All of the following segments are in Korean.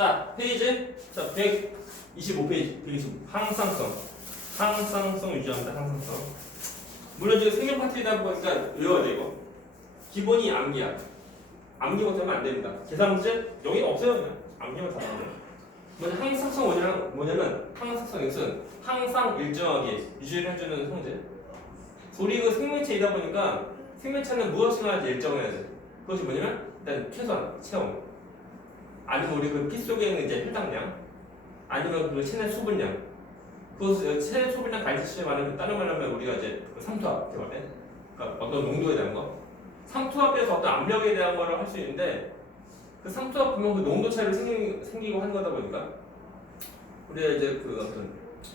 자, 페이지. 자, 125페이지. 125. 항상성 유지합니다. 항상성. 물론 지금 생명 파트이다 보니까 외워야 돼, 이거. 기본이 암기야. 암기 못하면 안 됩니다. 계산 문제 여기 없어요, 그냥. 암기만 다 나와요. 먼저 항상성 뭐냐면 항상성 X는 항상 일정하게 유지를 해주는 성질. 우리 그 생명체이다 보니까 생명체는 무엇이나 일정해야 돼. 그것이 뭐냐면 일단 최소한 체온. 아니면 우리 그 피 속에 있는 이제 혈당량. 아니면 그 체내 수분량. 그 체내 수분량 가르치지 말하면 다른 말로 하면 우리가 이제 그 삼투압 대화네. 그러니까 어떤 농도에 대한 거. 삼투압에서 어떤 압력에 대한 거를 할 수 있는데 그 삼투압 보면 그 농도 차이로 생기고 하는 거다 보니까 우리가 이제 그 어떤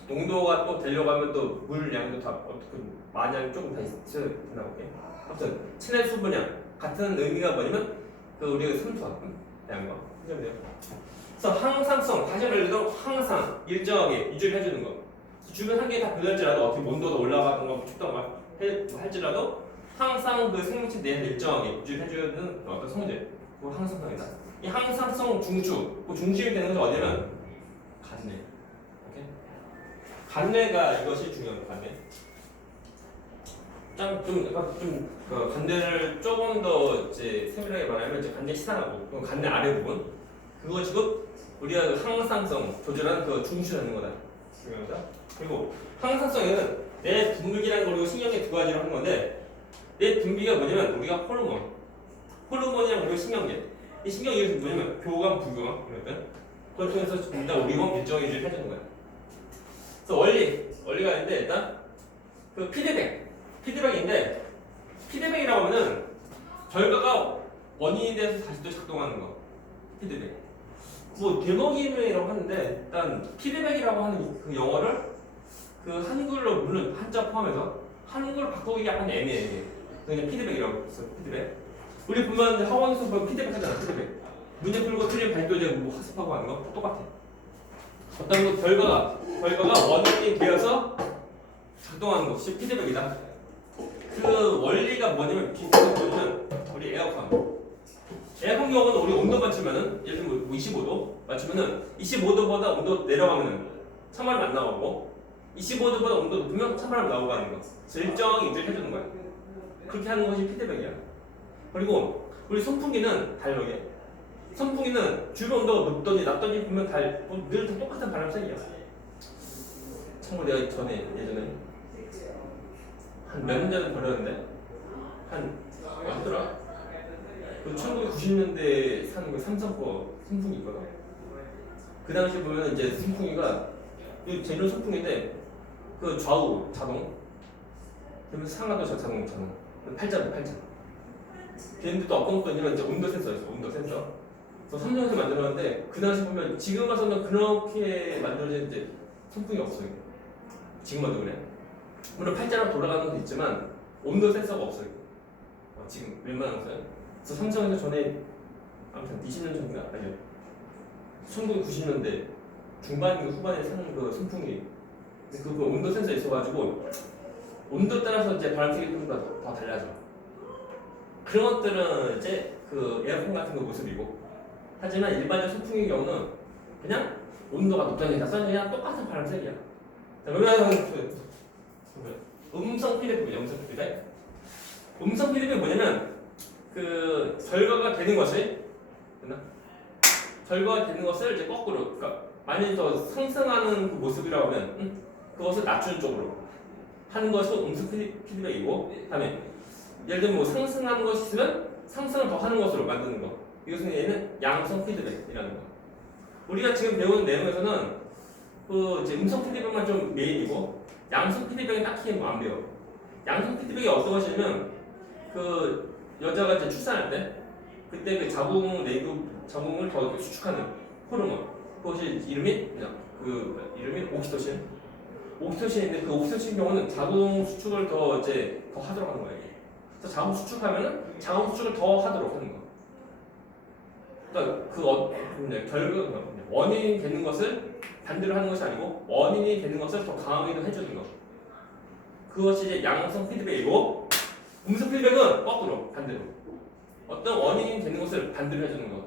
농도가 또 되려가면 또 물량도 다 어떻게 마냥 조금 다 있어야 되나 볼게. 아무튼 체내 수분량 같은 의미가 뭐냐면 그 우리가 삼투압 대한 거. 그래서 항상성 다시 말해도 항상 일정하게 유지를 해주는 거. 주변 환경이 다 변할지라도 어떻게 온도가 올라가든가 춥던가 할지라도 항상 그 생명체 내에서 일정하게 유지를 해주는 어떤 성질. 그 항상성이다. 이 항상성 중추, 그 중심이 되는 것이 어디냐면 간뇌. 오케이? 간뇌가 이것이 중요한 간뇌. 그 간뇌를 조금 더 이제 세밀하게 말하면 이제 간뇌 시상하고 간뇌 아래 부분 그거 지금 우리가 그 항상성 조절하는 그 중추라는 거다. 중요하다. 그리고 항상성에는 내 분비라는 걸 우리가 신경계 두 가지로 하는 건데 내 분비가 뭐냐면 우리가 호르몬이랑 우리가 신경계. 이 신경계에서 뭐냐면 교감, 부교감 이런 그걸 통해서 일단 우리 몸 일정히 유지를 해주는 거야. 그래서 원리가 있는데 일단 그 피드백인데 피드백이라고 하면은 결과가 원인이 돼서 다시 또 작동하는 거. 피드백. 뭐 데모기이라고 하는데 일단 피드백이라고 하는 그 영어를 그 한글로 물론 한자 포함해서 한글로 바꾸기 약간 애매해. 그냥 피드백이라고 했어. 피드백. 우리 보면 학원에서 보면 피드백 하잖아. 피드백. 문제 풀고 틀린 발표 이제 뭐 학습하고 하는 거 똑같아. 어떤 그 결과가 원인이 되어서 작동하는 것이 피드백이다. 그 원리가 뭐냐면 우리 에어컨 경우는 우리 온도 맞추면은 예를 들면 25도 맞추면은 25도보다 온도 내려가면은 찬바람 안 나오고 25도보다 온도 높으면 찬바람 나오고 하는 거. 일정하게 유지를 해주는 거야. 그렇게 하는 것이 피드백이야. 그리고 우리 선풍기는 달력에 선풍기는 주로 온도가 높더니 낮더니 보면 늘 다 똑같은 바람 색이야. 참고로 내가 예전에 한 몇 년 전에 버렸는데 어디더라? 그 1990년대에 산 그 삼성거 선풍기 있거든. 그 당시 보면 이제 선풍기가 제일 선풍기인데 그 좌우 자동, 그러면 상하도 자동, 팔자도. 걔네들 또 어떤 거냐면 이제 온도 센서였어. 온도 센서. 그래서 삼성에서 만들었는데 그 당시 보면 지금 와서는 그렇게 만들어진 이제 선풍기 없어요. 지금 와도 그래. 물론 팔자로 돌아가는 것도 있지만 온도 센서가 없어요. 지금 웬만한 없어요. 그래서 삼성에서 전에 아무튼 20년 전인가 아니요 1990년대 중반인가 후반에 사는 그 선풍기 그 온도 센서 있어가지고 온도 따라서 이제 바람 세기 속도가 더 달라져. 그런 것들은 이제 그 에어컨 같은 거 모습이고 하지만 일반적 선풍기의 경우는 그냥 온도가 높다니 낮다니 그냥 똑같은 바람 세기야. 그러면 음성 피드백이야. 음성 피드백이 뭐냐면 그 결과가 되는 것을 이제 거꾸로 그러니까 만약에 더 상승하는 그 모습이라고 하면 그것을 낮추는 쪽으로 하는 것이 음성 피드백이고 다음에 예를 들면 뭐 상승하는 것이 있으면 상승을 더 하는 것으로 만드는 거 이것은 얘는 양성 피드백이라는 거. 우리가 지금 배우는 내용에서는 그 이제 음성 피드백만 좀 메인이고 양성 피드백은 딱히 뭐 안 배워. 양성 피드백이 어떤 것이냐면 그 여자가 이제 출산할 때 그때 그 자궁을 더 이렇게 수축하는 호르몬 그것이 이름이 옥시토신. 옥시토신인데 그 옥시토신 경우는 자궁 수축을 더 하도록 하는 거예요. 그래서 자궁 수축하면은 자궁 수축을 더 하도록 하는 거. 그러니까 결과 원인이 되는 것을 반대로 하는 것이 아니고 원인이 되는 것을 더 강하게도 해주는 거. 그것이 이제 양성 피드백이고 음성 피드백은 거꾸로 반대로 어떤 원인이 되는 것을 반대로 해주는 거.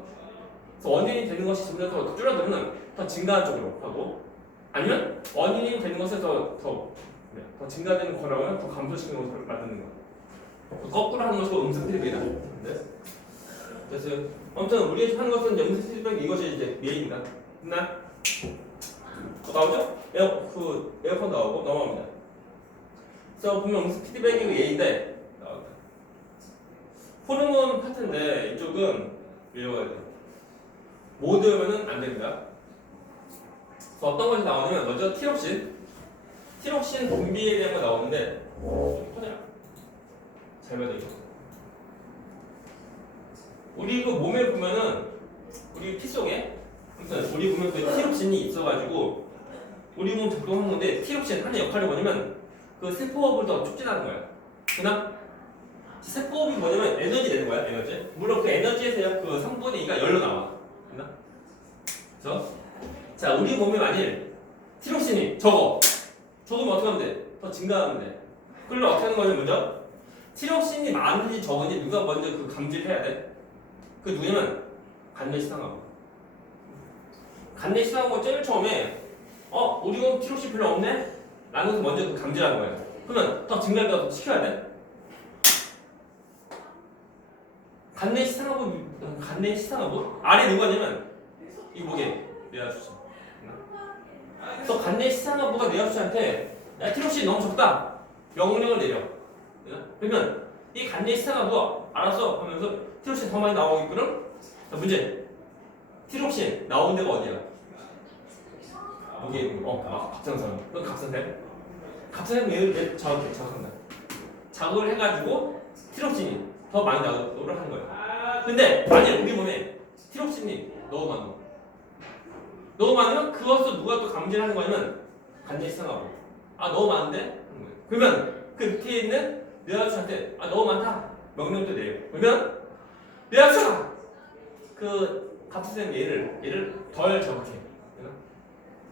그래서 원인이 되는 것이 점점 더 줄어들면 더 증가하는 쪽으로 하고 아니면 원인이 되는 것에 더 증가되는 거라면 더 감소시키는 것을 만드는 거. 거꾸로 하는 것이 음성 피드백이다. 네? 그래서 아무튼 우리가 하는 것은 음성 피드백 이것이 이제 메인이다. 됐나? 나오죠? 에어컨 나오고 넘어갑니다. 그래서 보면 음성 피드백이 A인데 나왔다. 호르몬 파트인데 이쪽은 외워야 돼요. 못 외우면 안 됩니다. 그래서 어떤 것이 나오냐면 먼저 티록신 분비에 대한 거 나오는데 잘 봐야 되죠. 우리 그 몸에 보면은 우리 피 속에 우리 보면 그 티록신이 있어가지고 우리 몸 작동하는 건데 티록신 하는 역할이 뭐냐면 그 세포업을 더 촉진하는 거야. 그나 세포업이 뭐냐면 에너지 내는 거야. 에너지. 물론 그 에너지에서 그 3분의 2가 열로 나와. 그나 그래서 자 우리 몸에 만일 티록신이 적으면 어떻게 하면 돼? 더 증가하면 돼. 그걸 어떻게 하는 거냐면 먼저 티록신이 많은지 적은지 누가 먼저 그 감지를 해야 돼? 그 누구냐면 간내시상하고. 간내시상하고 제일 처음에 우리 몸 티록신 별로 없네? 라는 것을 먼저 그 감지하는 거예요. 그러면 더 증가를 더 시켜야 돼. 간내시상하고 아래 누가냐면 이거 뭐게? 뇌하수체. 그래서 간내시상하고가 뇌하수체한테 야 티록신 너무 적다. 명령을 내려. 그러면 이 간내시상하고 알아서 하면서 티록신 더 많이 나오게끔. 자 문제. 티록신 나오는 데가 어디야? 여기 갑상선. 너 갑상선. 갑상선 얘를 자극한다. 자극을 해가지고 티록신이 더 많이 나오도록 하는 거예요. 근데 만약 우리 몸에 티록신이 너무 많으면 그것을 누가 또 감지를 하는 거냐면 간내시상하고 너무 많은데 하는 거예요. 그러면 그 밑에 있는 뇌하수체한테 너무 많다 명령도 내요. 그러면 뇌하수체가 그 갑상선 얘를 덜 자극해.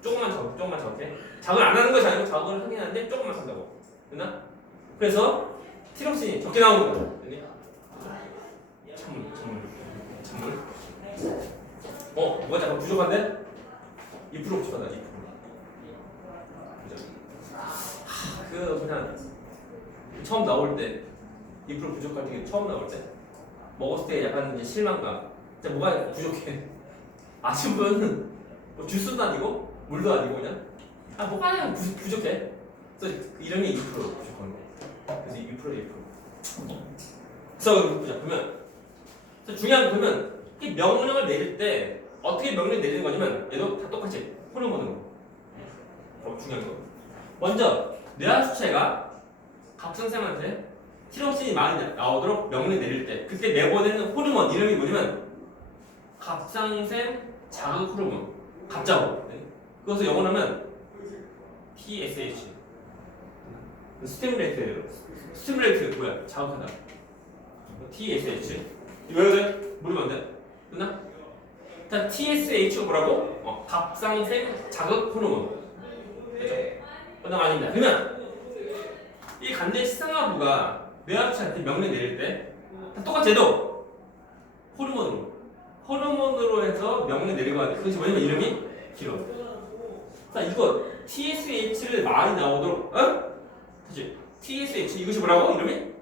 조금만 자극해. 자극을 안 하는 것이 아니고 자극을 하긴 하는데 조금만 한다고. 됐나? 그래서 티록신이 적게 나오는 거야. 찬물. 뭐가 잠깐 부족한데? 2% 부족하다. 2%. 그냥 처음 나올 때 2% 부족할 때 처음 나올 때 먹었을 때 약간 이제 실망감. 진짜 뭐가 부족해. 아침은 뭐 주스도 아니고 물도 아니고 그냥 뭐가 그냥 부족해. 그래서 이름이 2% 부족한 거. 그래서 2%. 그래서 보자. 그러면 중요한 거 보면 이 명령을 내릴 때 어떻게 명령을 내리는 거냐면 얘도 다 똑같이 호르몬으로. 중요한 거. 먼저 뇌하수체가 갑상선한테 티록신이 많이 나오도록 명령 내릴 때 그때 내보내는 호르몬 이름이 뭐냐면 갑상선 자극 호르몬. 갑자고. 그것을 영어로 하면 TSH. 스티뮬레이트 뭐야? 자극하다. TSH. 이거를 모르면 안 돼. 됐나? 자, TSH가 뭐라고? 갑상선 자극 호르몬. 그죠? 그다음 아닙니다. 그러면 이 간내시상하부가 뇌하수체한테 명령 내릴 때 똑같이 해도 호르몬으로 해서 명령 내리고 하는데 그것이 뭐냐면 이름이 길어. 자, 이거 TSH를 많이 나오도록 다시 TSH 이것이 뭐라고? 이름이?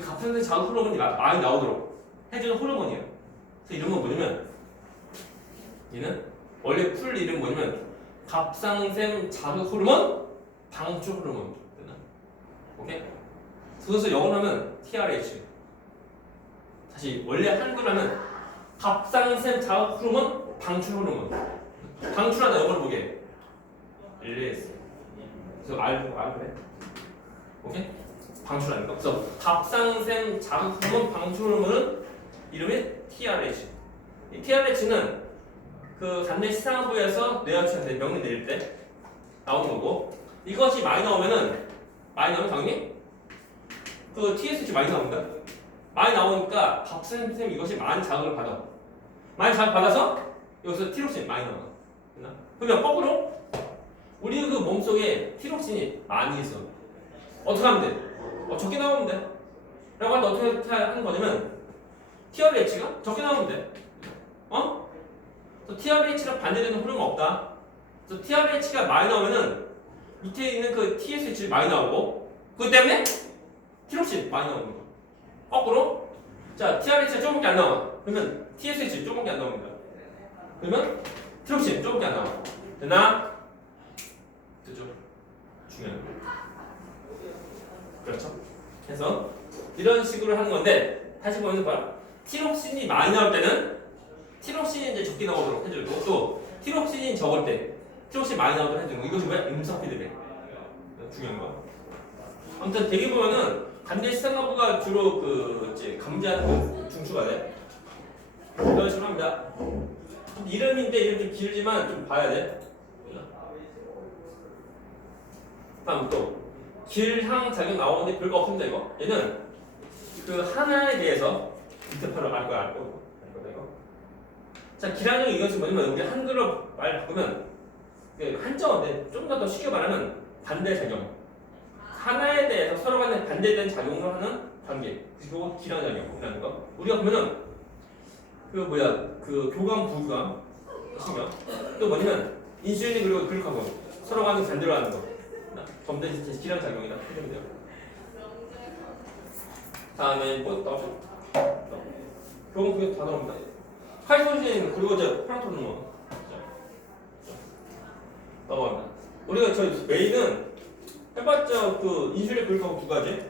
갑상선 자극 호르몬이 많이 나오도록 해주는 호르몬이에요. 그래서 이름은 뭐냐면 얘는 원래 풀 이름 뭐냐면 갑상선 자극 호르몬 방출 호르몬. 됐나? 오케이? 그것을 영어로 하면 TRH. 다시 원래 한글로 하면 갑상선 자극 호르몬 방출 호르몬. 방출하다 영어로 보게 LS. 그래서 R 그래. 오케이? 방출하는 거. 그래서 갑상선 자극 호르몬 방출 호르몬은 이름이 TRH. 이 TRH는 그 간내시상부에서 뇌하수체한테 명령 내릴 때 나오는 거고 이것이 많이 나오면 당연히 그 TSH 많이 나온다. 많이 나오니까 갑상선 이것이 많이 자극을 받아. 많이 자극받아서 여기서 티록신 많이 나와. 그러면 거꾸로 우리 그 몸속에 티록신이 많이 있어. 어떻게 하면 돼? 적게 나오면 돼. 라고 할 때 어떻게 하는 거냐면 TRH가 적게 나오면 돼. 어? 그래서 TRH랑 반대되는 호르몬 없다. 그래서 TRH가 많이 나오면은 밑에 있는 그 TSH 많이 나오고 그것 때문에 티록신 많이 나오는 거. 거꾸로 자 TRH가 조금밖에 안 나와. 그러면 TSH 조금밖에 안 나옵니다. 그러면 티록신 조금밖에 안 나와. 되나? 됐죠? 중요한 거. 그렇죠? 그래서 이런 식으로 하는 건데 다시 보면 봐라. 티록신이 많이 나올 때는 티록신이 이제 적게 나오도록 해주고 또 티록신이 적을 때 티록신 많이 나오도록 해주는 거. 이것이 뭐야? 음성 피드백. 중요한 거. 아무튼 대개 보면은 간대 시상가부가 주로 그 이제 감지하는 그 중추가 돼. 이런 식으로 합니다. 이름인데 이름 좀 길지만 좀 봐야 돼. 다음 또 길항 작용 나오는데 별거 없습니다 이거. 얘는 그 하나에 대해서 밑에 팔로 알 거야 알 거고. 자 길항형 이것이 뭐냐면 우리 한글로 말 바꾸면 한자어인데 좀 더 쉽게 말하면 반대 작용. 하나에 대해서 서로 간에 반대되는 작용을 하는 관계. 그리고 길항 작용이라는 거. 우리가 보면은 그 뭐야 그 교감 부교감 신경 또 뭐냐면 인슐린 그리고 글루카곤 서로 간에 반대로 하는 거. 점대 길항 작용이다. 해주면 돼요. 다음에 뭐 나오죠? 교감 부교 다 나옵니다. 카이소신 그리고 이제 프라토는 넘어갑니다. 우리가 저희 메인은 해봤자 그 인슐린 글루카곤 두 가지.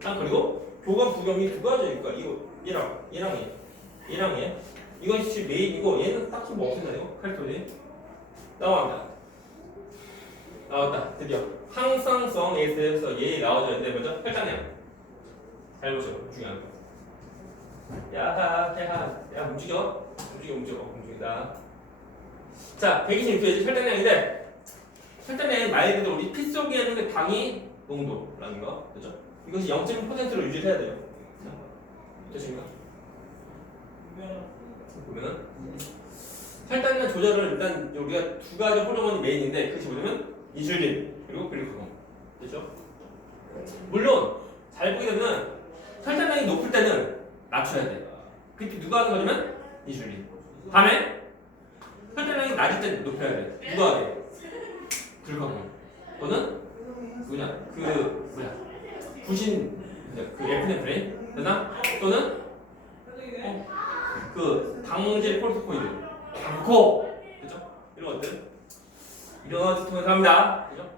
그리고 교감 부경이 두 가지니까 이거 얘랑 얘. 이것이 메인이고 얘는 딱히 뭐 없습니다. 이거 칼토리 나옵니다. 나왔다. 드디어 항상성 에서에서 얘 나와줘야 돼. 먼저 혈당량. 잘 보세요. 중요한 거. 야 움직이다. 자 126도에 혈당량인데 혈당량이 말 그대로 우리 피 속에 있는 그 당이 농도라는 거, 그죠? 이것이 0.1%로 유지해야 돼요. 되십니까? 보면은 혈당량 조절을 일단 우리가 두 가지 호르몬이 메인인데 그것이 뭐냐면 인슐린 그리고 글루카곤, 됐죠? 물론 잘 보게 되면 혈당량이 높을 때는 낮춰야 돼. 그때 누가 하는 거냐면 인슐린. 다음에 혈당량이 낮을 때는 높여야 돼. 누가 하게? 글루카곤. 또는 부신 그 에피네프린 되나? 또는 그 당질 콜티코이드, 당코, 그죠? 이런 것들 통해서 합니다. 그죠?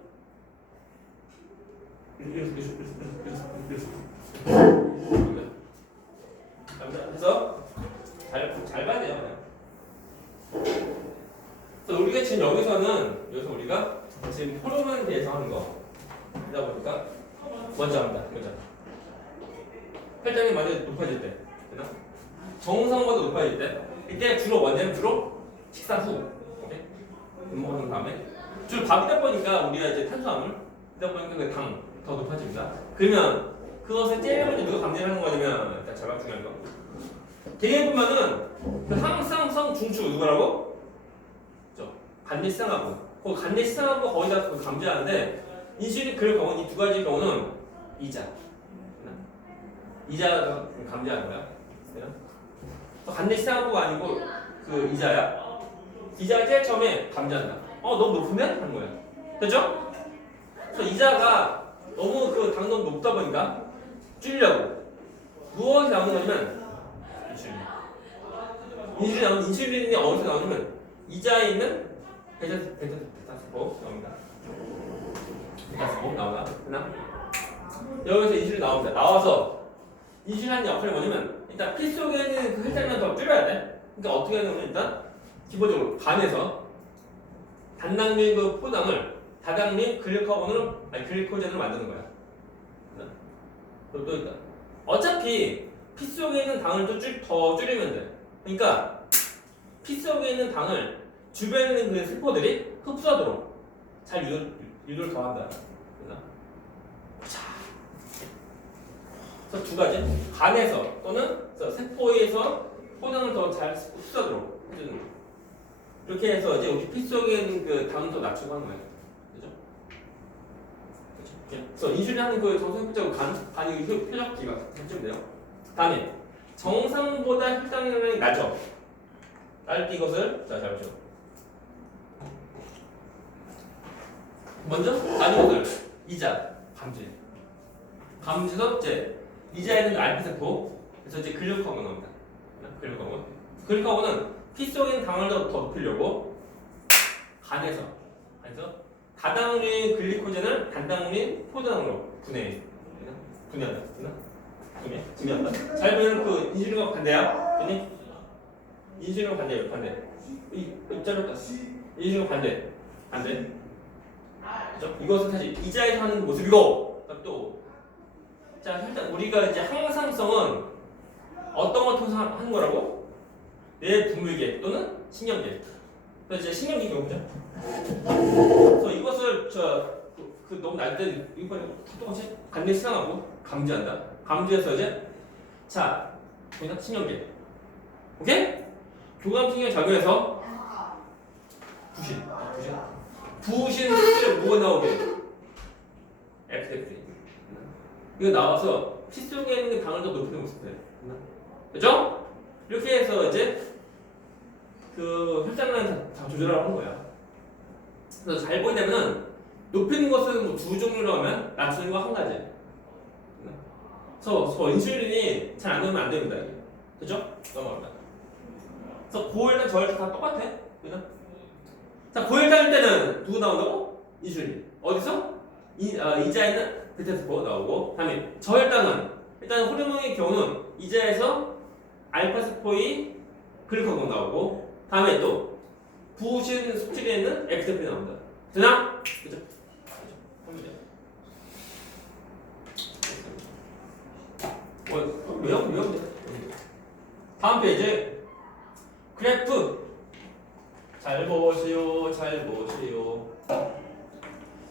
그래서 잘 봐야 돼요. 그래서 우리가 지금 여기서 우리가 지금 호르몬에 대해서 하는 거 그러다 보니까 먼저 합니다. 먼저 혈당이 많이 높아질 때, 되나? 정상보다 높아질 때, 이때 주로 식사 후, 오케이? 먹은 다음에 주로 밥이다 보니까 우리가 이제 탄수화물, 그러다 보니까 그 당 더 높아집니다. 그러면 그것을 제일 먼저 누가 감지를 하는 거냐면 일단 제가 중요한 거. 대개 보면은 그 항상성 중추 누구라고? 간대 시상하고, 그 간대 시상하고 거의 다 감지하는데 인슐린 글루카곤 이 두 가지 경우는 이자가 감지하는 거야. 간대 시상하고가 아니고 그 이자야. 이자가 제일 처음에 감지한다. 너무 높으면 하는 거야. 됐죠? 그래서 이자가 너무 그 당 너무 높다 보니까 줄이려고 무엇이 나오는 거냐면 인슐린이 어디서 나오냐면 이자에 있는 베타스포 나옵니다. 베타스포 나오나? 되나? 여기서 인슐린 나옵니다. 나와서 인슐린 하는 역할이 뭐냐면 일단 피 속에 있는 그 혈당량 더 줄여야 돼. 그러니까 어떻게 하냐면 일단 기본적으로 간에서 단당류 그 포당을 다당류 글리코젠으로 만드는 거야. 또 있다. 어차피 피 속에 있는 당을 더 줄이면 돼. 그러니까 피 속에 있는 당을 주변에 있는 그 세포들이 흡수하도록 잘 유도를 더 한다. 그래서 두 가지 간에서 또는 세포에서 포장을 더 잘 흡수하도록 해주는 거예요. 이렇게 해서 이제 우리 피 속에 있는 그 당을 더 낮추고 하는 거예요. 그죠? 그래서 인슐린 하는 그 정상적으로 간이 표적기가 해주면 돼요. 다음에 정상보다 혈당량이 낮아. 딸 때 이것을 자 잠시만. 먼저 나누는 것을 이자 감지. 감지에서 이제 이자에는 알파 세포. 그래서 이제 글루카곤 나옵니다. 글루카곤은 피 속에 있는 당을 더 높이려고 간에서 다당류인 글리코젠을 단당류인 포도당으로 분해한다. 분해한다. 잘 보면 그 인슐린과 반대야. 그니? 인슐린과 반대. 이 자르다. 인슐린과 반대. 그죠? 이것은 사실 이자에서 하는 모습이고 또 자, 일단 우리가 이제 항상성은 어떤 걸 통해서 하는 거라고? 뇌 분물계 또는 신경계. 그래서 이제 신경계 경우죠. 그래서 이것을 너무 날때 이번에 똑같이 간대 시상하고 감지한다. 감지해서 이제 자, 보이나? 신경계. 오케이? 교감신경 작용해서 부신 수치를 뭐가 나오게? FFP. 이거 나와서 피 속에 있는 당을 더 높이는 모습이에요. 그죠? 이렇게 해서 이제 그 혈당량 다 조절하고 하는 거야. 그래서 잘 보이려면은 높이는 것은 뭐 두 종류로 하면 낮추는 거 한 가지. 그래서 인슐린이 잘 안 나오면 안 됩니다. 이게. 그죠? 넘어갑니다. 그래서 고혈당, 저혈당 다 똑같아. 그죠? 자, 고혈당일 때는 누구 나온다고? 인슐린. 어디서? 이자에는 베타세포 나오고, 다음에 저혈당은 일단 호르몬의 경우는 이자에서 알파세포의 글루카곤 나오고, 다음에 또 부신 수치에 있는 엑스테피 나온다. 되나? 그죠? 외우면 돼. 다음 페이지. 그래프. 잘 보시오.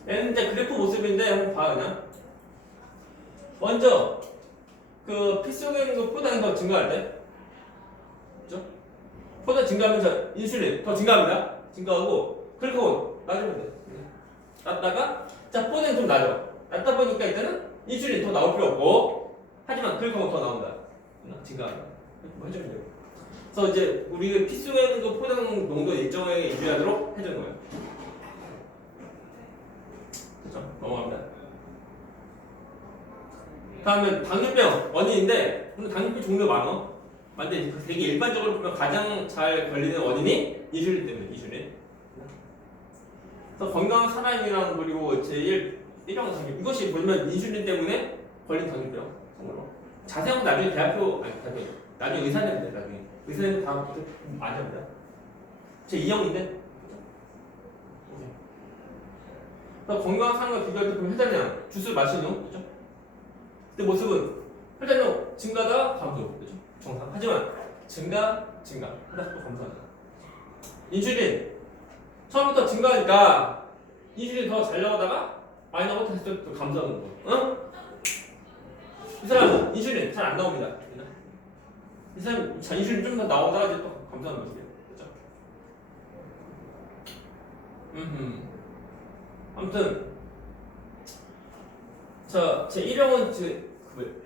얘는 이제 그래프 모습인데 한번 봐 그냥. 먼저 그 피 속에 있는 거 포도당이 더 증가할 때, 그죠? 포도 증가하면서 인슐린 더 증가합니다. 증가하고 글루카곤 낮으면 돼. 낮다가 자 포도는 좀 낮아. 낮다 보니까 일단은 인슐린 더 나올 필요 없고, 하지만 글루카곤 더 나온다. 증가한다. 뭐 해주면 돼요. 그래서 이제 우리 피 속에 있는 그 포도당 농도 일정하게 유지하도록 해주는 거예요. 그죠? 넘어갑니다. 다음은 당뇨병 원인인데, 근데 당뇨병 종류가 많아. 근데 되게 일반적으로 보면 가장 잘 걸리는 원인이 인슐린 때문에 인슐린. 그래서 건강한 사람이랑 그리고 제일 1형 당뇨 이것이 보면 인슐린 때문에 걸린 당뇨병. 자세한 건 나중에 나중에 의사한테 나중에 의사한테 다 많이 합니다. 제 2형인데. 건강한 사람과 비교할 때 보면 혈당량 주스를 마시는 형, 그죠? 근데 모습은 혈당량 증가다 감소, 그죠? 정상. 하지만 증가 하다 또 감소한다. 인슐린 처음부터 증가하니까 인슐린 더 잘 나가다가 많이 나오고 다시 또 감소하는 거. 응? 이 사람 인슐린 잘 안 나옵니다. 이 사람 인슐린 좀 더 나오다가 이제 또 감소하는 모습이에요. 그죠? 아무튼 자, 제 1형은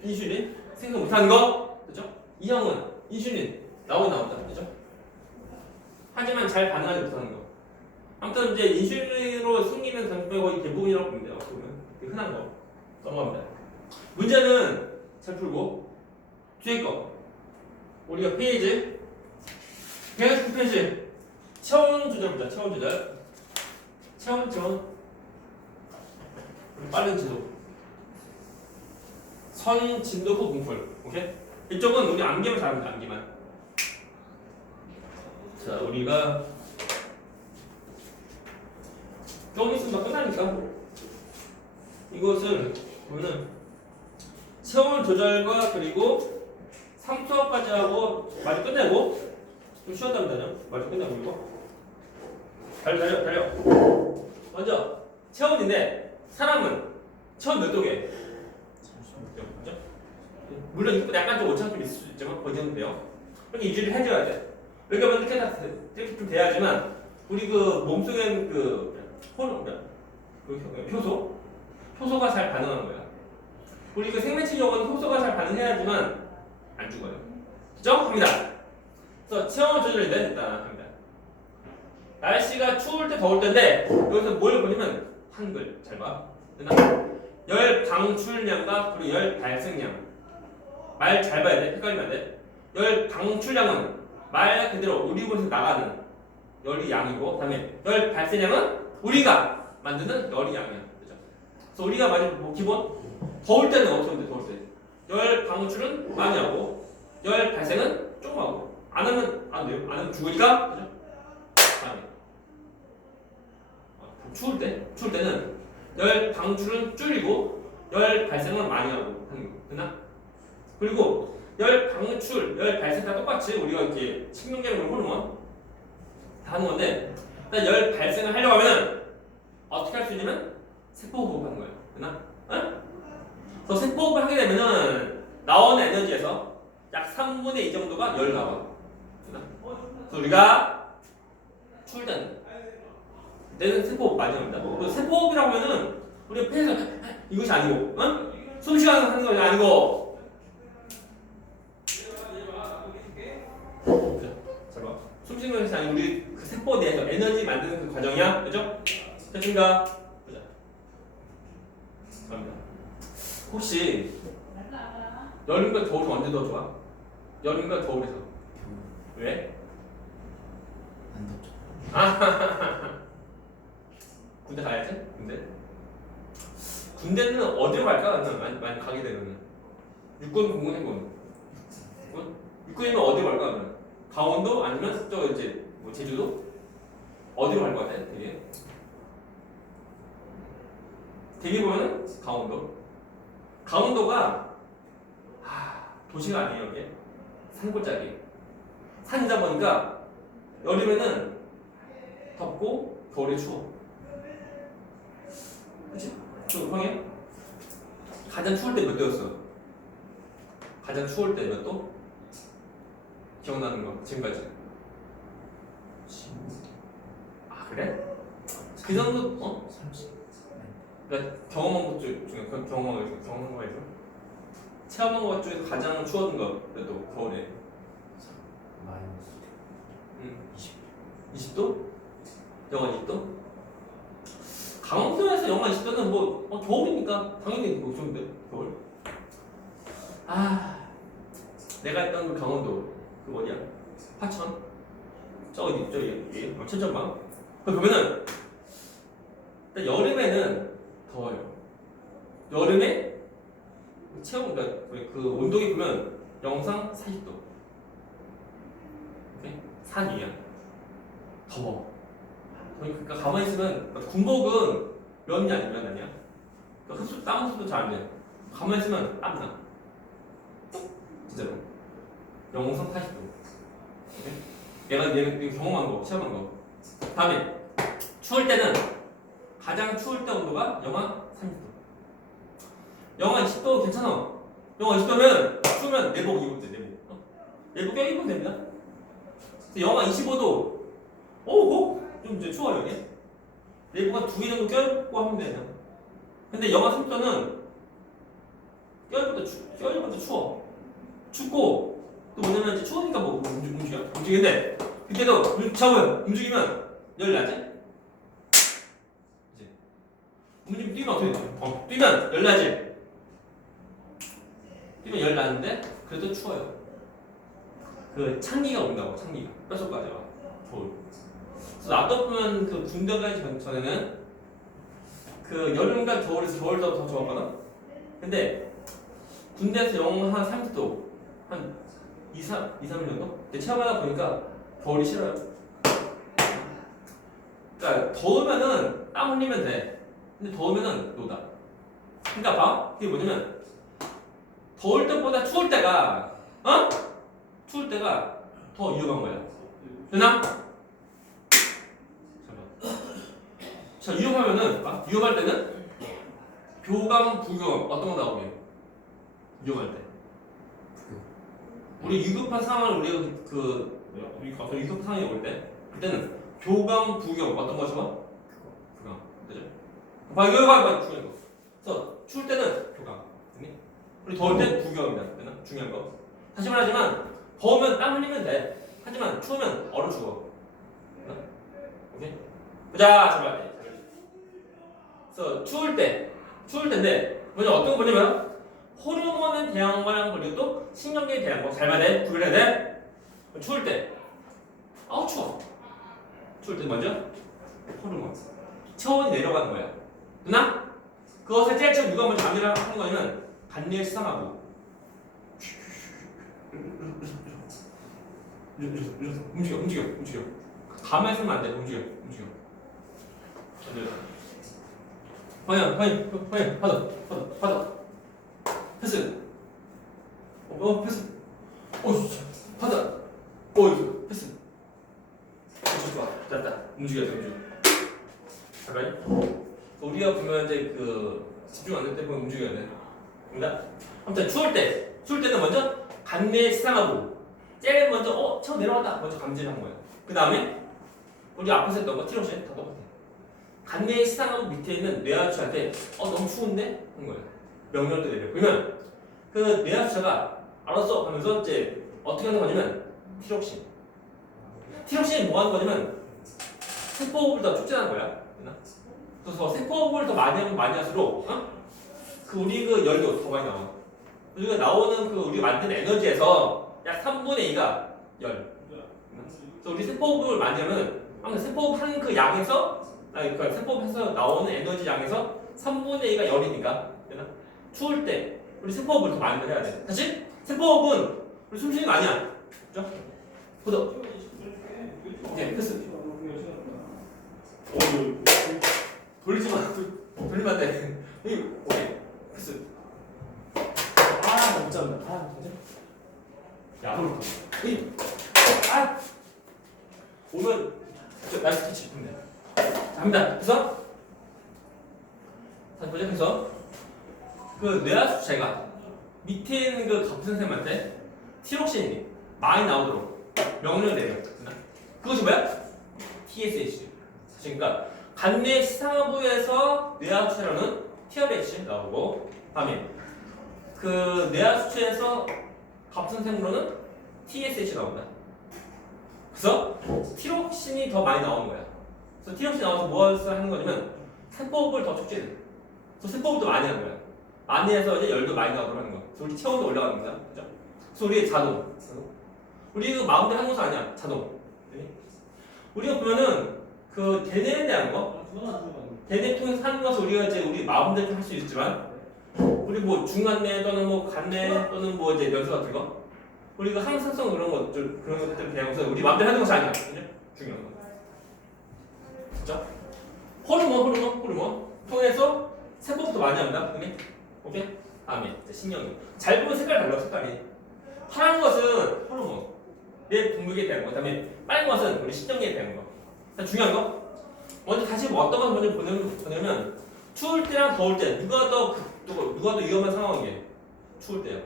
인슐린 생각 못하는 거, 그죠? 2형은 인슐린 나온다, 그죠? 하지만 잘 반응하지 못하는 거. 아무튼 이제 인슐린으로 생기는 당뇨병이 거의 대부분이라고 보면 돼요. 그러면 흔한 거 넘어갑니다. 문제는 잘 풀고 뒤에 거 우리가 페이지 119페이지 체온 조절 보자. 체온 빠른 지도 선 진도 후 공풀. 오케이? 이쪽은 우리 암기만 잘합니다. 암기만. 자, 우리가 조금 있으면 끝나니까 이것은 보면은 체온 조절과 그리고 3수업까지 하고 마저 끝내고 좀 쉬었답니다. 마저 끝내고 이거 달려. 먼저 체온인데 사람은 체온 몇 도게? 물론 이거 약간 좀 오차가 좀 있을 수 있지만 거의 정도 돼요. 이렇게 유지를 해줘야 돼. 이렇게 하면 이렇게 좀 돼야지만 우리 그 몸속에 그 효소가 잘 반응하는 거야. 우리 그 생명체적으로는 효소가 잘 반응해야지만 안 죽어요. 그죠? 갑니다. 그래서 체온을 조절해야 돼 일단 합니다. 날씨가 추울 때 더울 때인데 여기서 뭘 보냐면 한글 잘 봐. 됐나? 열 방출량과 그리고 열 발생량 말 잘 봐야 돼. 헷갈리면 안 돼. 열 방출량은 말 그대로 우리 몸에서 나가는 열이 양이고 그다음에 열 발생량은 우리가 만드는 열이 양이야. 그죠? 그래서 우리가 만약 뭐 기본 더울 때는 어떻게 하면 돼? 더울 때 열 방출은 많이 하고 열 발생은 조금 하고 안 하면 안 돼요. 안 하면 죽으니까 그죠? 다음에 추울 때는 열 방출은 줄이고 열 발생은 많이 하고 하는 거 되나? 그리고 열 방출, 열 발생 다 똑같이 우리가 이렇게 식용계열 호르몬 다 하는 건데 일단 열 발생을 하려고 하면은 어떻게 할 수 있냐면 세포호흡 하는 거예요. 되나? 응? 그래서 세포호흡을 하게 되면은 나오는 에너지에서 약 3분의 2 정도가 열 나와. 되나? 그래서 우리가 추울 때는 세포호흡 많이 합니다. 그리고 세포호흡이라고 하면은 우리가 폐에서 이것이 아니고, 응? 숨쉬어서 하는 것이 아니고. 잘 봐. 숨쉬는 것이 아니고 우리 그 세포 내에서 에너지 만드는 그 과정이야, 그죠? 됐습니까? 보자. 갑니다. 혹시 여름과 겨울이 언제 더 좋아? 여름과 겨울에서. 왜? 안 덥죠. 군대 가야지? 군대는 어디로 갈까? 나는 많이 가게 되면은 육군, 공군, 해군. 육군이면 어디로 갈까? 나는 강원도 아니면 또 이제 뭐 제주도 어디로 갈 것 같아? 되게 보면은 강원도가 도시가 아니에요. 이게 산골짜기 산이다 보니까 여름에는 덥고 겨울에 추워. 그치? 좀 형이 가장 추울 때 몇 도였어? 가장 추울 때 몇 도? 기억나는 거 지금까지? 그래? 그 정도? 어? 30. 그러니까 경험한 것 중에 경험한 거 해서 체험한 것 중에서 가장 추웠던 거 몇 도? 겨울에 마이너스 20. 20도? 영하 20도? 강원도에서 영하 20도는 뭐 겨울이니까 당연히 뭐 좋은데 겨울. 내가 했던 그 강원도 그 어디야? 화천? 저기 천천방. 그 보면은 일단 여름에는 더워요. 여름에 체온 그러니까 그 온도계 보면 영상 40도. 산 위야. 더워. 그러니까 가만히 있으면 군복은 면이 아니야, 면 아니야. 그러니까 흡수 땀 흡수도 잘 안 돼. 가만히 있으면 땀 나. 진짜로. 영상 40도. 내가 경험한 거, 체험한 거. 다음에 추울 때는 가장 추울 때 온도가 영하 30도. 영하 20도 괜찮아. 영하 20도면 추우면 내복 입으면 돼. 내복 껴입으면 됩니다. 영하 25도. 좀 이제 추워요 이게. 내복한 2개 정도 껴입고 하면 돼요. 근데 영하 30도는 껴입어도 추워. 춥고 또 뭐냐면 이제 추우니까 뭐 움직이는데 그때도 잡으면 움직이면 열 나지? 이제 움직이면 뛰면 어떻게 돼? 뛰면 열 나지? 뛰면 열 나는데 그래도 추워요. 그 찬기가 온다고. 찬기가 뼛속까지 와. 겨울. 그래서 놔둬보면 그 군대 가기 전에는 그 여름과 겨울에서 겨울이 더 좋았거든. 근데 군대에서 영하 30도 한 2, 3일 정도? 근데 체험하다 보니까 겨울이 싫어요. 그러니까 더우면은 땀 흘리면 돼. 근데 더우면은 노다. 그러니까 봐. 그게 뭐냐면 더울 때보다 추울 때가 추울 때가 더 위험한 거야. 되나? 자, 위험하면은 위험할 때는 교감, 부교감 어떤 거 나오게? 위험할 때. 우리 위급한 상황을 우리가 우리 위급 상황이 올 때 그때는 교감, 부교감 어떤 거 좋아? 교감. 그죠? 이거 중요한 거. 그래서 추울 때는 교감. 그리고 더울 때 부교감이다. 되나? 중요한 거. 다시 말하지만 더우면 땀 흘리면 돼. 하지만 추우면 얼어 죽어. 오케이? 보자, 제발. 그래서 추울 때인데 먼저 어떤 거 보냐면 호르몬에 대한 거랑 그리고 또 신경계에 대한 거 잘 봐야 돼. 구별해야 돼. 추울 때, 아우 추워. 추울 때 먼저 호르몬 체온이 내려가는 거야. 누나? 그것을 제일 처음 누가 먼저 만들어 하는 거냐면 간내를 시상하고 움직여. 가만히 있으면 안 돼. 움직여. 방향, 받아. 패스. 패스. 받아. 패스. 좋아. 됐다. 움직여. 잠깐. 우리가 보면 이제 그 집중 안 될 때 보면 움직여야 돼. 됩니다. 아무튼 추울 때는 먼저 간내 시상하고 제일 먼저 저 내려왔다. 먼저 감지를 한 거예요. 그 다음에 우리 앞에서 했던 거 티로시 다 똑같아. 간내 시상하고 밑에 있는 뇌하수한테 너무 추운데? 한 거예요. 명령도 내려. 그러면 그 뇌하수가 알았어 하면서 이제 어떻게 하는 거냐면 티록신이 뭐 하는 거냐면 세포호흡을 더 촉진하는 거야. 그래서 세포호흡을 더 많이 하면 많이 할수록 그 우리 그 열도 더 많이 나와. 우리가 나오는 그 우리가 만든 에너지에서 약 3분의 2가 열. 그래서 우리 세포호흡을 많이 하면 세포호흡 한 그 양에서 그러니까 세포호흡에서 나오는 에너지 양에서 3분의 2가 열이니까 추울 때 우리 세포호흡을 더 많이 해야 돼. 사실 세포호흡은 우리 숨쉬는 거 아니야. 그죠? 보다. 오케이 패스. 돌리지 마. 돌리면 안 돼. 오케이 패스. 못 잡는다. 야, 오면 나이스 캐치. 갑니다. 그래서 다시 보자. 그래서 그 뇌하수체가 밑에 있는 그 갑부 선생님한테 티록신이 많이 나오도록 명령을 내려. 그것이 뭐야? TSH. 그러니까 간내 시상부에서 뇌하수체로는 TRH 나오고, 다음에 그 뇌하수체에서 갑부 선생으로는 TSH 나온다. 그래서 티록신이 더 많이 나오는 거야. 그래서 티록신이 나와서 무엇을 하는 거냐면 세포호흡을 더 촉진해. 그래서 세포호흡도 많이 하는 거야. 많이 해서 이제 열도 많이 나오도록 하는 거야. 그래서 우리 체온도 올라가는 거야. 그죠? 그래서 우리 자동. 우리 그 마음대로 하는 것은 아니야. 자동. 우리가 보면은 그 대뇌에 대한 거, 대뇌 통해서 하는 것을 우리가 이제 우리 마음대로 할 수 있지만, 우리 뭐 중간뇌 또는 뭐 간뇌 또는 뭐 이제 연수 같은 거, 우리가 항상성 그런 것들 배우면서 우리 마음대로 하는 것이 아니야. 그죠? 중요한 거. 진짜? 호르몬 통해서 세포부터 많이 한다. 오케이? 다음에 신경이. 잘 보면 색깔 달라. 색깔이. 파란 것은 호르몬. 뇌 분비에 대한 거. 그다음에 빨간 것은 우리 신경계에 대한 거. 중요한 거. 먼저 다시 뭐 어떤 걸 먼저 보내면 추울 때랑 더울 때 누가 더 위험한 상황인 게 추울 때요.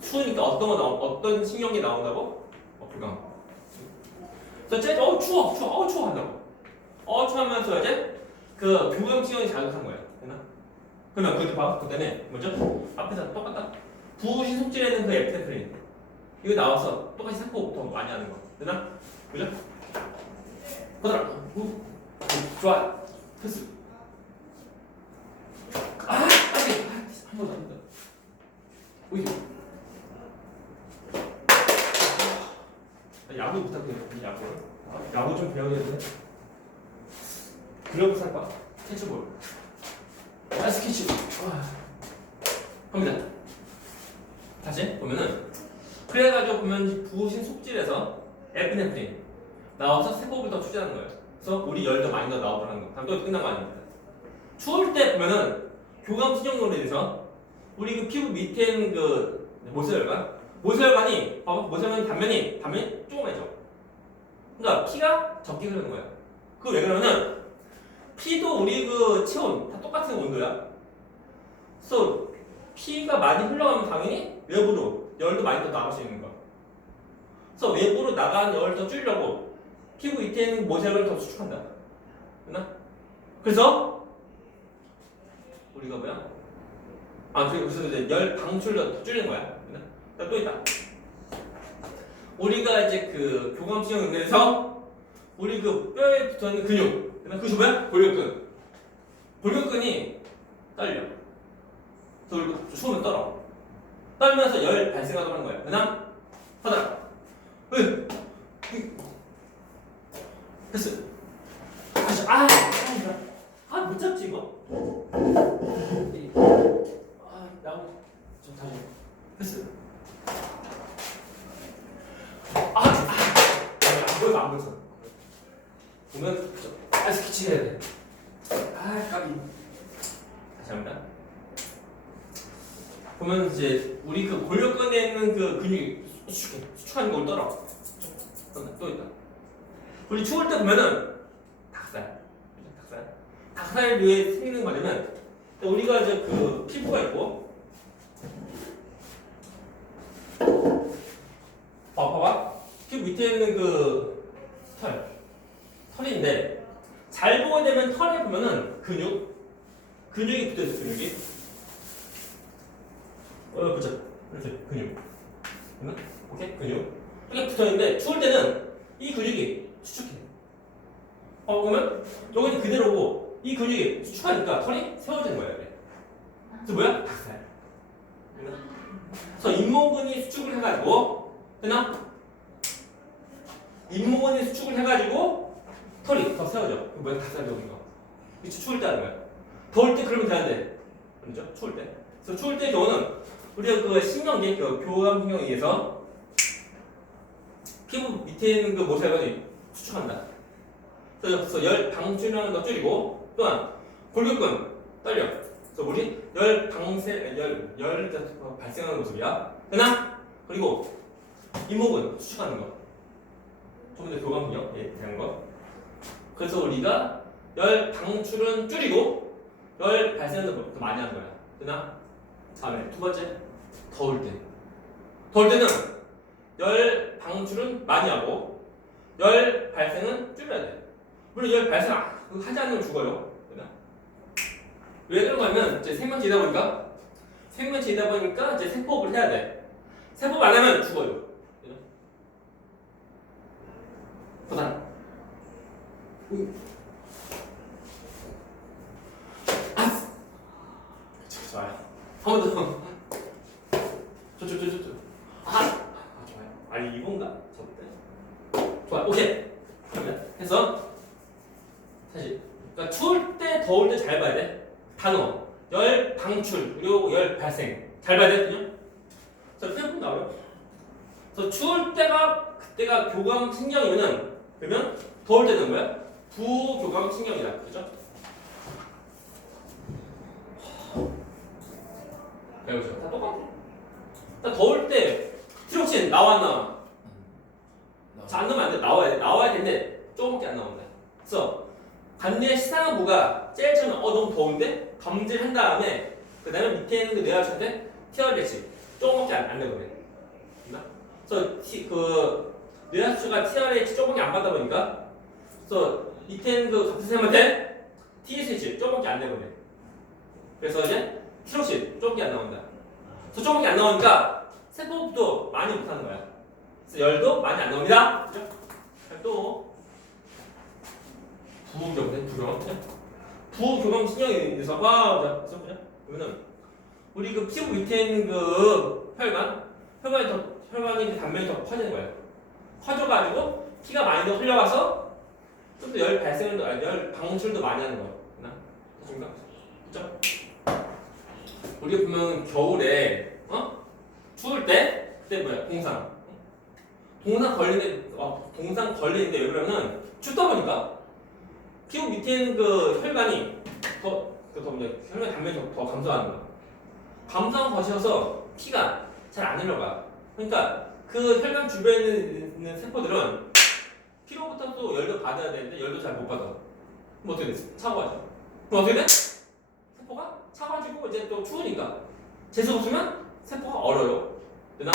추우니까 어떤 신경이 나온다고? 불감. 그래서 추워 한다고. 추워하면서 이제 그 교감 신경이 자극한 거야. 됐나? 그러면 그때 봐. 그때는 먼저 앞에서 똑같다. 부신 속질에는 그 에피네프린 이거 나와서 똑같이 세포부터 많이 하는 거. 됐나? 그죠? 보더라. 좋아. 패스. 아직 한 번도 안 된다. 오이. 야구 부탁해. 야구 좀 배워야겠네. 글러브 살까? 캐치볼. 나이스 캐치. 갑니다. 다시 보면은 그래가지고 보면 부신 속질에서 에피네프린 나와서 세포부터 촉진하는 거예요. 그래서 우리 열도 많이 더 나오도록 하는 거. 다음 또 끝난 거 아닙니다. 추울 때 보면은 교감 신경으로 인해서 우리 그 피부 밑에 있는 그 모세혈관이 봐봐. 모세혈관 단면이 조그매져. 그러니까 피가 적게 흐르는 거야. 그 왜 그러냐면 피도 우리 그 체온 다 똑같은 온도야. 그래서 피가 많이 흘러가면 당연히 외부로 열도 많이 더 나갈 수 있는 거야. 그래서 외부로 나간 열을 더 줄이려고 피부 밑에 있는 모세혈관을 더 수축한다. 됐나? 그래서 우리가 뭐야? 그래서 이제 열 방출을 더 줄이는 거야. 됐나? 또 있다. 우리가 이제 그 교감신경 내에서 우리 그 뼈에 붙어있는 근육, 그것이 뭐야? 골격근. 골격근이 떨려. 그리고 추우면 떨어. 떨면서 열 발생하도록 하는 거야. 그냥 하더라. 됐어. 다시 못 잡지 이거. 나무 좀 다시. 됐어. 안 보여. 보면 스케치 해야 돼. 까비. 다시 합니다. 보면 이제 우리 그 골격근에 있는 그 근육이 수축하는 걸 떨어. 또 있다. 우리 추울 때 보면은 닭살 왜 생기는 거 뭐냐면 우리가 이제 그 피부가 있고 봐봐 피부 밑에 있는 그 털인데 잘 보게 되면 털에 보면은 근육이 붙어있어. 근육이 보자. 이렇게 근육 오케이 근육 이렇게 붙어있는데 추울 때는 이 근육이 수축해. 그러면 여기는 그대로고 이 근육이 수축하니까 털이 세워지는 거야. 그래서 뭐야? 닭살. 그래서 잇모근이 수축을 해가지고 되나? 잇모근이 수축을 해가지고 털이 더 세워져. 그 뭐야? 닭살 배우는 거. 이 추울 때 하는 거야. 더울 때 그러면 되는데 그렇죠? 추울 때. 그래서 추울 때 경우는 우리가 그 신경계, 그 교감신경에 의해서 피부 밑에 있는 그 모세혈관이 수축한다. 그래서 열 방출량을 더 줄이고 또한 골격근 떨려. 그래서 우리 열 발생하는 모습이야. 되나? 그리고 잇모근 수축하는 거. 조금 더 교감신경에 대한 거. 그래서 우리가 열 방출은 줄이고 열 발생하는 거 더 많이 하는 거야. 되나? 다음에 두 번째 더울 때. 더울 때는 열 방출은 많이 하고 열 발생은 줄여야 돼. 물론 열 발생 하지 않으면 죽어요. 왜 그런 거냐면 이제 생명체이다 보니까 이제 세포업을 해야 돼. 세포업 안 하면 죽어요. 보다. 좋아요. 한 번 더. 좋아요. 아니 이건가? 저때. 좋아. 오케이. 그러면 해서 사실 그러니까 추울 때 더울 때 잘 봐야 돼. 단어 열 방출 그리고 열 발생 잘 봐야 되거든요. 자 표현 나와요. 그래서 추울 때가 그때가 교감 신경이면은 그러면 더울 때는 뭐야? 부교감 신경이다. 그죠? 배우죠. 다 똑같아. 나 더울 때 티록신 나와 안 나와? 자, 안 나오면 안 돼. 나와야 돼. 나와야 되는데 조금밖에 안 나온다. 그래서 간내 시상부가 제일 처음에 너무 더운데 감지한 다음에 그 다음에 밑에 있는 그 뇌하수한테 TRH 조금밖에 안 내거든. 그래서 그 뇌하수가 TRH 조금밖에 안 받다 보니까 그래서 밑에 있는 그 갑자쌤한테 TSH 조금밖에 안 내거든. 그래서 이제 티록신 조금밖에 안 나온다. 그래서 조금밖에 안 나오니까 세포도 많이 못하는 거야. 그래서 열도 많이 안 나옵니다. 그죠? 또 부교감 신경에 의해서 보자. 그러면은 우리 그 피부 밑에 있는 그 혈관이 단면이 더 커지는 거예요. 커져가지고 피가 많이 더 흘러가서 좀 더 열 발생도 열 방출도 많이 하는 거예요. 됐습니까? 그렇죠? 우리가 보면 겨울에 추울 때 그때 뭐야? 동상 걸리는데 왜 그러냐면 춥다 보니까 피부 밑에 있는 그 혈관이 혈관 단면이 더 감소하는 거야. 감소한 것이어서 피가 잘 안 흘러가. 그러니까 그 혈관 주변에 있는 세포들은 피로부터 또 열도 받아야 되는데 열도 잘 못 받아. 그럼 어떻게 돼? 차가워져. 그럼 어떻게 돼? 세포가 차가지고 이제 또 추우니까 재수 없으면 세포가 얼어요. 되나?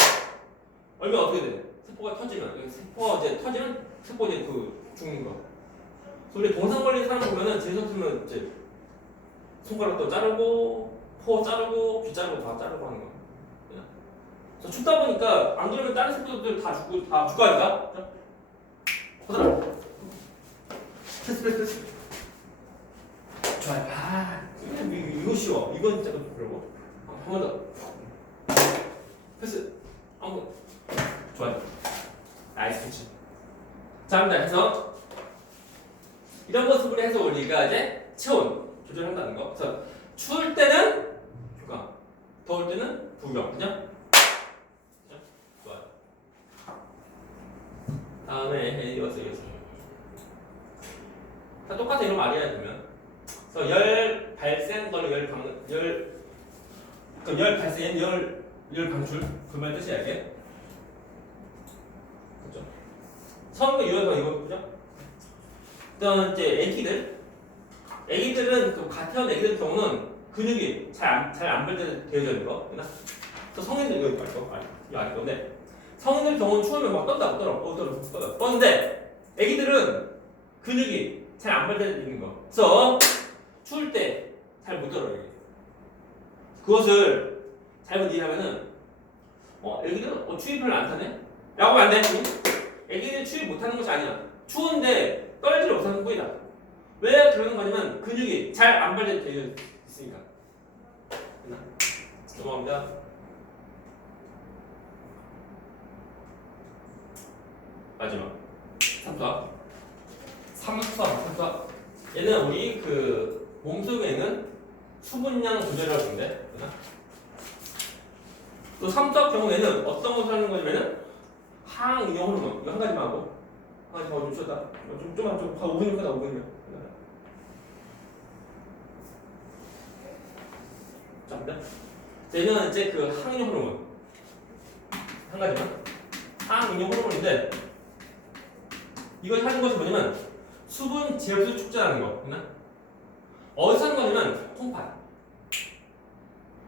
얼면 어떻게 돼? 세포가 터지면 세포 이제 죽는 거. 우리 동상 걸린 사람 보면은 재수 없으면 이제 손가락도 자르고 코 자르고 귀 자르고 다 자르고 하는 거. 더 춥다 보니까 안 그러면 다른 세포들 다 죽고 아닌가? 보더라. 패스. 좋아요. 이거 쉬워. 이건 진짜 그러고 한 번 더. 패스. 한 번. 좋아요. 나이스 캐치. 자, 해서 이런 모습으로 해서 우리가 이제 체온 조절한다는 거. 그래서 추울 때는 휴강, 더울 때는 부경, 그죠? 좋아요. 다음에 이어서. 다 똑같아 이런 말이야 그러면. 그래서 열 발생 거는 열 발생 열 방출 그 말 뜻이야 이게. 그죠? 성거 이어서 이거 그죠? 일단 이제 애기들은 그 가태원 애기들 경우는 근육이 잘 안 발달되어져 있는 거, 그나? 또 성인들 이거 알죠? 근데 성인들 경우는 추우면 막 떠는데 애기들은 근육이 잘 안 발달되어 있는 거. 그래서 추울 때 잘 못 떨어요. 그것을 잘못 이해하면은 애기들은 추위 별로 안 타네? 라고 하면 안 돼. 애기들 추위 못 타는 것이 아니야. 추운데 떨지를 못하는 뿐이다. 왜 그러는 거냐면 근육이 잘 안 발달되어 있으니까. 넘어갑니다. 마지막 3수학. 얘는 우리 그 몸속에 있는 수분량 조절이라고 하는데, 또 3수학 경우에는 어떤 것을 하는 거냐면은 항이용 호르몬 이거 한 가지만 하고 한 가지 좀 쉬었다. 좀 5분이면 끝나 5분이면. 자, 얘는 이제 그 항이용 호르몬 한 가지만 항이용 호르몬인데 이걸 하는 것이 뭐냐면 수분 제흡수 촉진하는 거. 어디서 하는 거냐면 콩팥.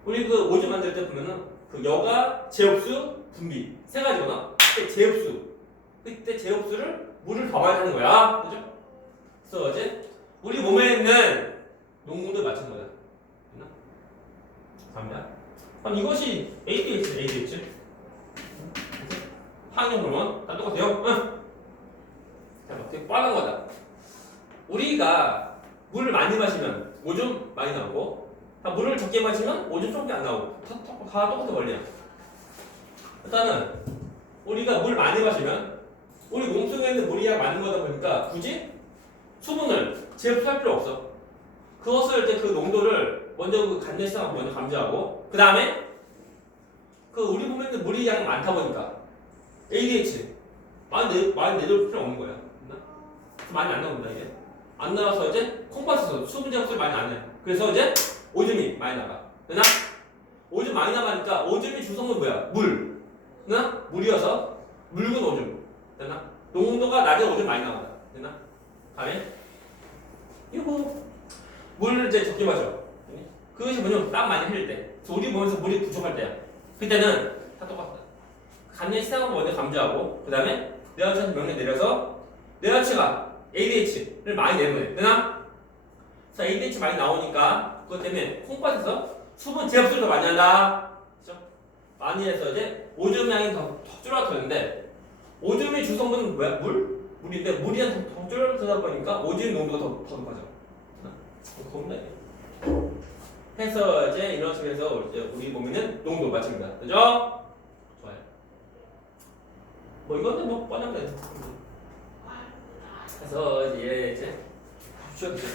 우리 그 오줌 만들 때 보면은 그 여가 제흡수 분비 세 가지거나 그때 제흡수를 물을 더 많이 하는 거야. 그죠? 그래서 이제 우리 몸에 있는 농도를 맞추는 거다. 갑니다. 그럼 이것이 ADH. 항이용 호르몬 다 똑같아요. 자, 되게 뻔한 거다. 우리가 물을 많이 마시면 오줌 많이 나오고, 물을 적게 마시면 오줌 조금 안 나오고, 다 똑같은 원리야. 일단은 우리가 물 많이 마시면 우리 몸속에 있는 물이 많은 거다 보니까 굳이 수분을 제흡수할 필요 없어. 그것을 이제 그 농도를 먼저 그 간내시장하고 먼저 감지하고, 그 다음에 그 우리 몸에 있는 물이 양 많다 보니까 ADH 많이 내줄 필요 없는 거야. 많이 안 나온다 이게. 안 나와서 이제 콩팥에서 수분 제흡수를 많이 안 해. 그래서 이제 오줌이 많이 나가. 되나? 오줌 많이 나가니까 오줌이 주성분 뭐야? 물. 되나? 물이어서 묽은 오줌. 되나? 농도가 낮은 오줌 많이 나간다. 되나? 다음에 이거 물 이제 적게 마셔. 그것이 뭐냐면 땀 많이 흘릴 때. 그래서 우리 몸에서 물이 부족할 때야. 그때는 다 똑같다. 간의 시장을 먼저 감지하고, 그 다음에 뇌하체 명령 내려서 뇌하체가 ADH를 많이 내보내. 되나? 그래서 ADH 많이 나오니까 그것 때문에 콩팥에서 수분 제흡수를 더 많이 한다. 그렇죠? 많이 해서 이제 오줌량이 더 줄어드는데, 오줌의 주성분은 뭐야? 물인데 물이 더 줄어들다 보니까 오줌 농도가 더 높아져. 겁나 이게. 해서 이제 이런 식으로 해서 이제 우리 몸에는 농도 맞춥니다. 그죠? 좋아요. 뭐 이거는 뭐 뻔한 거예요. 그래서 이제 쉬어도 돼요.